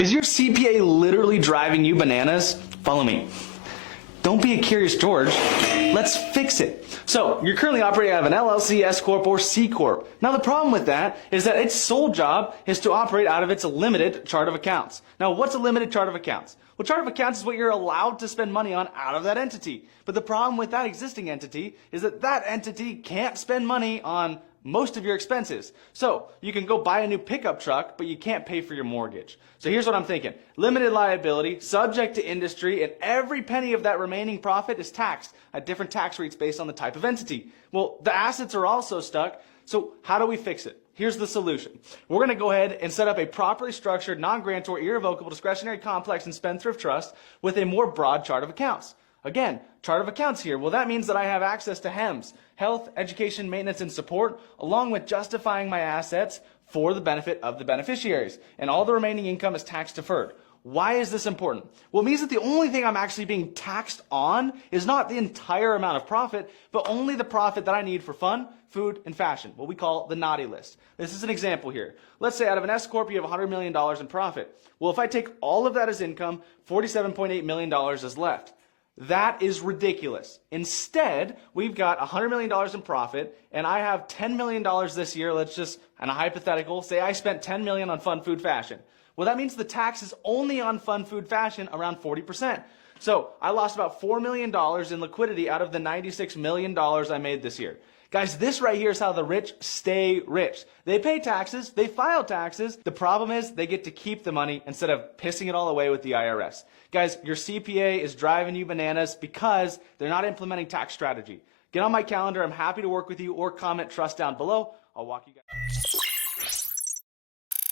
Is your CPA literally driving you bananas? Follow me. Don't be a curious George. Let's fix it. So, you're currently operating out of an LLC, S Corp, or C Corp. Now, the problem with that is that its sole job is to operate out of its limited chart of accounts. Now, what's a limited chart of accounts? Well, chart of accounts is what you're allowed to spend money on out of that entity. But the problem with that existing entity is that that entity can't spend money on most of your expenses. So you can go buy a new pickup truck, but you can't pay for your mortgage. So here's what I'm thinking. Limited liability, subject to industry, and every penny of that remaining profit is taxed at different tax rates based on the type of entity. Well, the assets are also stuck. So how do we fix it? Here's the solution. We're going to go ahead and set up a properly structured, non-grantor, irrevocable, discretionary, complex, and spendthrift trust with a more broad chart of accounts. Again, chart of accounts here. Well, that means that I have access to HEMS, health, education, maintenance, and support, along with justifying my assets for the benefit of the beneficiaries. And all the remaining income is tax deferred. Why is this important? Well, it means that the only thing I'm actually being taxed on is not the entire amount of profit, but only the profit that I need for fun, food, and fashion, what we call the naughty list. This is an example here. Let's say out of an S Corp, you have $100 million in profit. Well, if I take all of that as income, $47.8 million is left. That is ridiculous. Instead, we've got $100 million in profit, and I have $10 million this year. Let's just, on a hypothetical, say I spent $10 million on fun, food, fashion. Well, that means the tax is only on fun, food, fashion around 40%. So I lost about $4 million in liquidity out of the $96 million I made this year. Guys, this right here is how the rich stay rich. They pay taxes, they file taxes. The problem is they get to keep the money instead of pissing it all away with the IRS. Guys, your CPA is driving you bananas because they're not implementing tax strategy. Get on my calendar. I'm happy to work with you, or comment trust down below. I'll walk you guys.